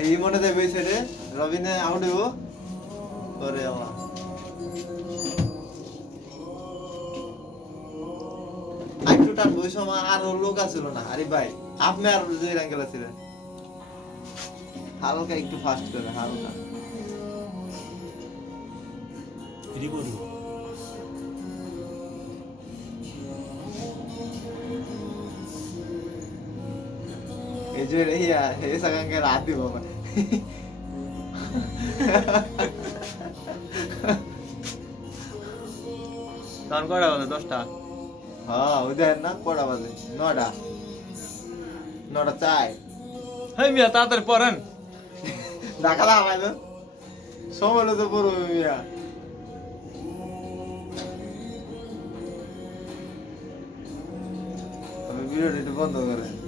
এই মনে দেবে ছেড়ে রবিনে আউট দেবো করে আমার একটু টান ওই সময় আর লোক আসছিল না আরে ভাই আপনি আর দুই অ্যাঙ্গেল ছিলেন হালকা একটু ফাস্ট করে হালকা এই যে ইয়া এই সঙ্গে রাত দিব না তখন কটা বাজে 10টা হ্যাঁ ওই দেখেন না কটা বাজে 9টা 9টা 4 হেই মিয়া তাড়াতাড়ি পড়েন দেখা দাও আমাদের সময় তো পুরো মিয়া আমি ভিডিওটা একটু বন্ধ করেন